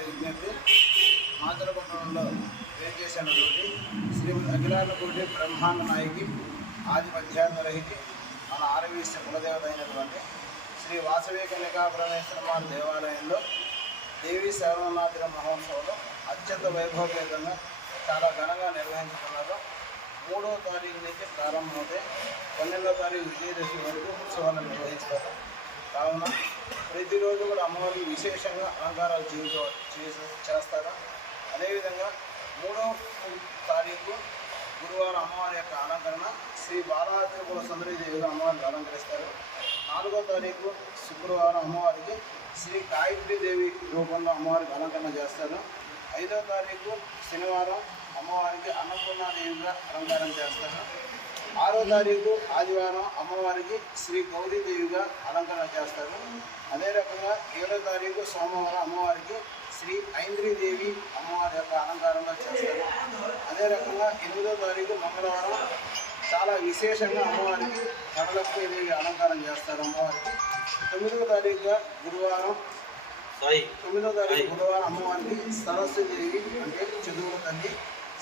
వారి విజ్ఞప్తి మాతృపట్టణంలో వేంచేసినటువంటి శ్రీమద్ అఖిలాండకోటి బ్రహ్మాండ నాయకి ఆది మధ్యాహ్నరహితి మన ఆరవీశ్య కులదేవత అయినటువంటి శ్రీ వాసవి కన్యకా పరమేశ్వరమ్మ దేవాలయంలో దేవీ శరణనాథుల మహోత్సవంలో అత్యంత వైభవపేతంగా చాలా ఘనంగా నిర్వహించుతున్నారు. 3వ తారీఖు నుంచి ప్రారంభమవుతాయి. 12వ తారీఖు విజయదశమి వరకు ఉత్సవాలను నిర్వహిస్తారు. కావున ప్రతిరోజు కూడా అమ్మవారికి విశేషంగా అలంకారాలు చేస్తారు. అదేవిధంగా 3వ తారీఖు గురువారం అమ్మవారి యొక్క అలంకరణ శ్రీ బాలాత్రిపుర సుందరీదేవిగా అమ్మవారికి అలంకరిస్తారు. 4వ తారీఖు శుక్రవారం అమ్మవారికి శ్రీ గాయత్రీదేవి రూపంలో అమ్మవారికి అలంకరణ చేస్తారు. 5వ తారీఖు శనివారం అమ్మవారికి అన్నపూర్ణాదేవిగా అలంకారం చేస్తారు. 6వ తారీఖు ఆదివారం అమ్మవారికి శ్రీ గౌరీదేవిగా అలంకరణ చేస్తారు. అదే రకంగా 7వ తారీఖు సోమవారం అమ్మవారికి శ్రీ ఐంద్రీదేవి అమ్మవారి యొక్క అలంకారంలో చేస్తారు. అదే రకంగా 8వ తారీఖు మంగళవారం చాలా విశేషంగా అమ్మవారికి వరలక్ష్మీదేవి అలంకారం చేస్తారు. అమ్మవారికి 9వ తారీఖుగా గురువారం అమ్మవారికి సరస్వతీదేవి అంటే చదువుల తల్లి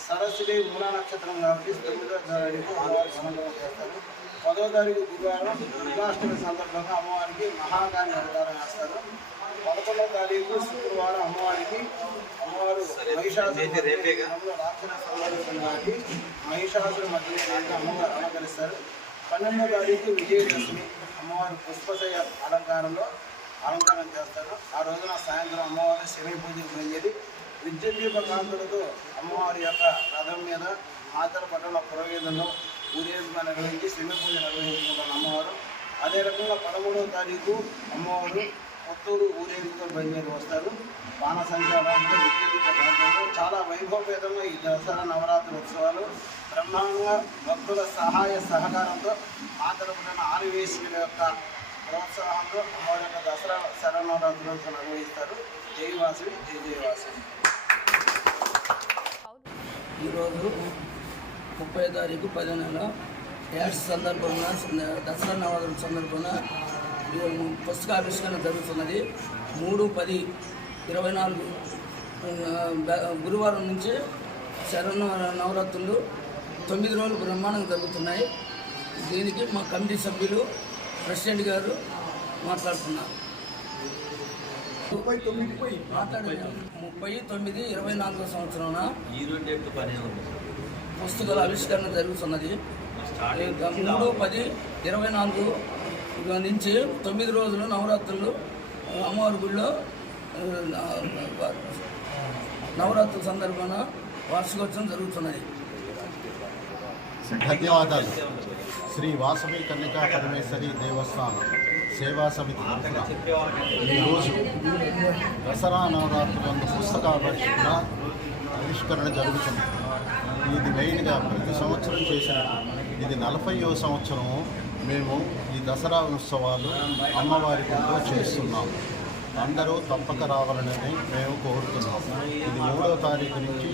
సరస్వతీదేవి మూలా నక్షత్రం కాబట్టి 9వ తారీఖు అమ్మవారికి అలంకరణ చేస్తారు. 10వ తారీఖు గురువారం దుర్గాష్టమి సందర్భంగా అమ్మవారికి మహాకాళి అవతారం చేస్తారు. 11వ తారీఖు శుక్రవారం అమ్మవారు మహిషాసుర మధ్య అమ్మవారు అలంకరిస్తారు. 12వ తారీఖు విజయదశమి అమ్మవారు పుష్పశయ అలంకారం చేస్తారు. ఆ రోజున సాయంత్రం అమ్మవారు శని పూజకు బయలుదేరి విద్యుత్ దీప కాంతులతో అమ్మవారి యొక్క రథం మీద మాతర పట్టణ పురోగీతంలో ఊరేగింపుగా నిర్వహించి శని పూజ నిర్వహించుకుంటారు అమ్మవారు. అదే రకంగా 13వ తారీఖు అమ్మవారు కొత్తూరు ఊరేగింపుతో బయలుదేరి వస్తారు. బాణ సంచారంలో విద్యుత్ దీప కాంతులతో చాలా వైభవపేతంగా ఈ దసరా నవరాత్రి ఉత్సవాలు బ్రహ్మాండంగా భక్తుల సహాయ సహకారంతో మాతర పట్టణ ఆదివేశుల యొక్క ప్రోత్సాహంతో అమ్మవారి యొక్క దసరా శరణవరాత్రులతో నిర్వహిస్తారు. జై వాసవి జై జై వాసవి. ఈరోజు 30వ తారీఖు 10వ నెల యాడ్స్ సందర్భంగా దసరా నవరాత్రుల సందర్భంగా పుస్తకావిష్కరణ జరుగుతున్నది. 3/10/24 గురువారం నుంచి శరణ నవరాత్రులు 9 రోజులు బ్రహ్మాండంగా జరుగుతున్నాయి. దీనికి మా కమిటీ సభ్యులు ప్రెసిడెంట్ గారు మాట్లాడుతున్నారు. 30/9/24 సంవత్సరాన పుస్తకాల ఆవిష్కరణ జరుగుతున్నది. 3/10/24 నుంచి 9 రోజులు నవరాత్రులు అమ్మవారి గుడిలో నవరాత్రుల సందర్భంగా వార్షికోత్సవం జరుగుతున్నది. ధన్యవాదాలు. శ్రీ వాసవి కన్యకా పరమేశ్వరి దేవస్థానం సేవా సమితి తరఫున ఈరోజు దసరా నవరాత్రులందు ఆవిష్కరణ జరుగుతుంది. ఇది మెయిన్గా ప్రతి సంవత్సరం చేసిన ఇది 40వ సంవత్సరం మేము ఈ దసరా ఉత్సవాలు అమ్మవారి గుడిలో చేస్తున్నాము. అందరూ తప్పక రావాలని మేము కోరుతున్నాం. ఇది 3వ తారీఖు నుంచి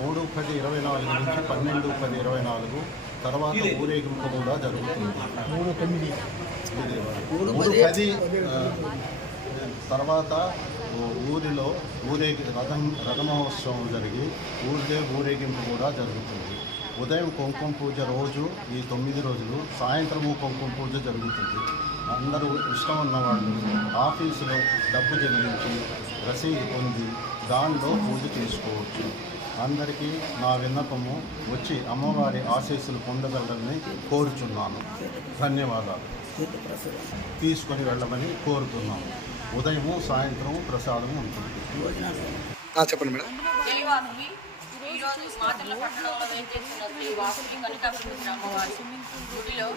3/10/24 నుంచి 12/10/24 తర్వాత ఊరేగింపు కూడా జరుగుతుంది. 3/10 తర్వాత ఊరిలో రథమహోత్సవం జరిగి ఊరేగింపు కూడా జరుగుతుంది. ఉదయం కుంకుమ పూజ రోజు ఈ 9 రోజులు సాయంత్రము కుంకుమ పూజ జరుగుతుంది. అందరూ ఇష్టం ఉన్నవాళ్ళు ఆఫీసులో డబ్బు చెల్లించి రసీదు పొంది దానిలో పూజ చేసుకోవచ్చు. అందరికీ నా విన్నపము వచ్చి అమ్మవారి ఆశీస్సులు పొందగలరని కోరుచున్నాను. ధన్యవాదాలు. తీసుకొని వెళ్ళమని కోరుతున్నాను. ఉదయము సాయంత్రం ప్రసాదం ఉంటుంది. చెప్పండి మేడం. ఈరోజు మాతల పట్టణంలో వేంచేసిన శ్రీ వాసవి కన్యకా పరమేశ్వరి అమ్మవారి గుడిలో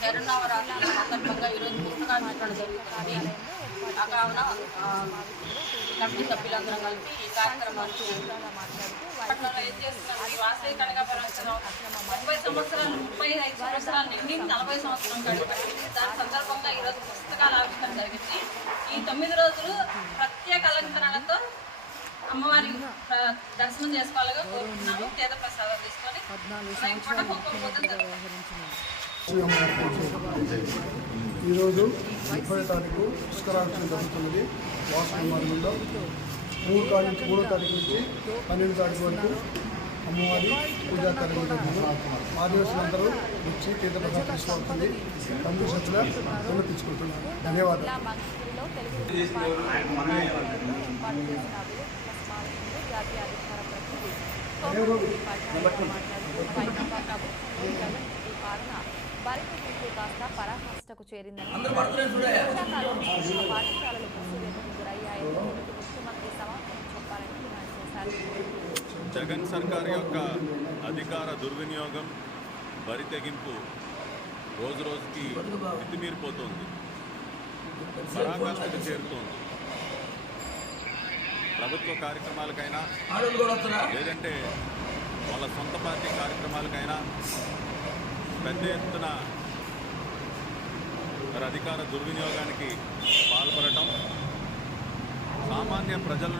శరణవరాత్రుల సందర్భంగా ఈరోజు పుస్తకావిష్కరణ జరుగుతుంది. కావున కమిటీ సభ్యులందరం కలిసి ఈ కార్యక్రమాన్ని పట్టణంలో వేంచేసిన శ్రీ వాసవి కన్యకా పరమేశ్వరి 35 సంవత్సరాలు నిండి 40 సంవత్సరం గడిపి దాని సందర్భంగా ఈరోజు పుస్తకాల ఆవిష్కరణ జరిగింది. ఈ 9 రోజులు ప్రత్యేక అలంకరణలతో అమ్మవారి దర్శనం చేసుకోవాలిగా కోరుకుంటున్నాను. తీర్థ ప్రసాదం తీసుకొని ఈరోజు 30వ తారీఖు పుష్కరాభిషేకం జరుగుతున్నది. వాసవి మార్గంలో 3వ తారీఖు నుంచి 12వ తారీఖు వరకు అమ్మవారి పూజా కార్యక్రమం ఆదివాసులందరూ వచ్చి తీర్థప్రసాదం తీసుకోవాల్సింది తండ్రి సత్తుల విన్నపించుకుంటున్నాను. ధన్యవాదాలు. పరాకాష్ఠకు చేరిందని అందరూ పడుతున్నాయి చూడయ్యా. పాఠశాలలు మూసివేతకు గురయ్యాయని ముఖ్యమంత్రి సమాధానం చెప్పాలని డిమాండ్ చేశారు. జగన్ సర్కార్ యొక్క అధికార దుర్వినియోగం, బరితెగింపు రోజు రోజుకి మితిమీరిపోతుంది, పరాకాష్ఠకు చేరుతోంది. ప్రభుత్వ కార్యక్రమాలకైనా ఆడోళ్ళు కూడా వస్తున్నారు. లేదంటే వాళ్ళ సొంత పార్టీ కార్యక్రమాలకైనా పెద్ద ఎత్తున అధికార దుర్వినియోగానికి పాల్పడటం, సామాన్య ప్రజల